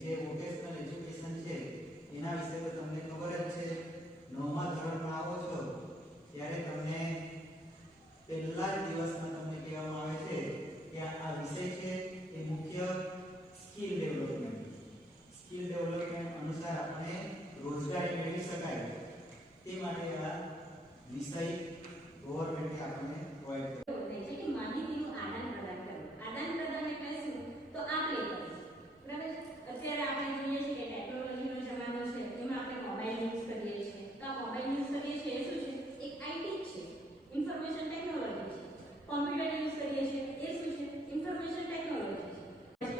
જે vocational education છે એના વિશે તો તમને ખબર જ છે. 9મા ધોરણમાં આવો છો ત્યારે તમને પહેલા જ દિવસમાં તમને કહેવામાં આવે છે કે આ વિષય છે એ મુખ્ય સ્કિલ ડેવલપમેન્ટ અનુસાર આપણે રોજગારી મેળવી શકાય તે માટે આ વિષય ગવર્નમેન્ટે આપણને પ્રોવાઈડ કર્યો છે કે માહિતીનું આદાન પ્રદાન કરવું. આદાન પ્રદાન એટલે શું? તો આપણે બરાબર અત્યારે આપણે જોઈએ છીએ કે ટેકનોલોજીનો જમાનો છે, એમાં આપણે મોબાઈલ યુઝ કરીએ છીએ. તો આ મોબાઈલ યુઝ કરીએ છીએ એ શું છે? એક આઈટી છે, ઇન્ફોર્મેશન ટેકનોલોજી છે. કોમ્પ્યુટર યુઝ કરીએ છીએ એ શું છે? ઇન્ફોર્મેશન ટેકનોલોજી છે.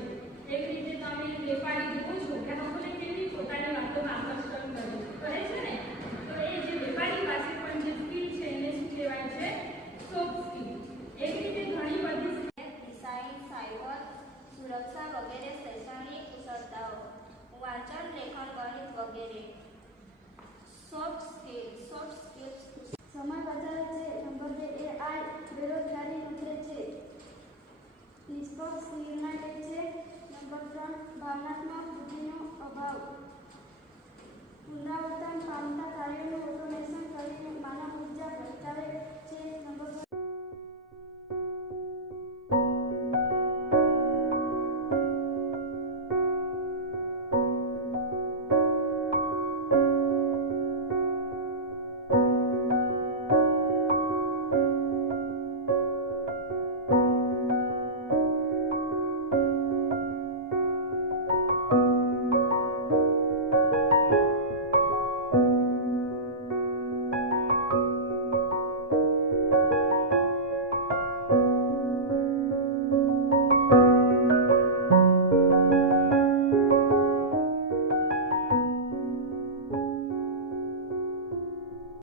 એવી રીતે તમે વેપારી જે કોઈ છોકરા લોકોને કેવી પોતાની વાતોમાં આકર્ષણ કરે છે ને, તો એ જે વેપારી પાસે પણ જે સ્કિલ છે એને શું કહેવાય છે? Soft skill. એવી રીતે ઘણી બધી ડિઝાઇન, સાયબર સુરક્ષા વગેરે શૈક્ષણિક કુશળતાઓ, વાંચન, લેખન, ગણિત વગેરે. સોફ્ટ સ્કિલ્સ સમય બચાવે છે. નંબર 2 AI બેરોજગારી વધે છે. નિષ્પક્ષ નિર્ણય લે છે. નંબર 3 ભાવનાત્મક બુદ્ધિનો અભાવ. પુનરાવર્તન પામતા કાર્યોનું ઓટોમેશન કરીને માનવ ઉર્જા ઘટાડે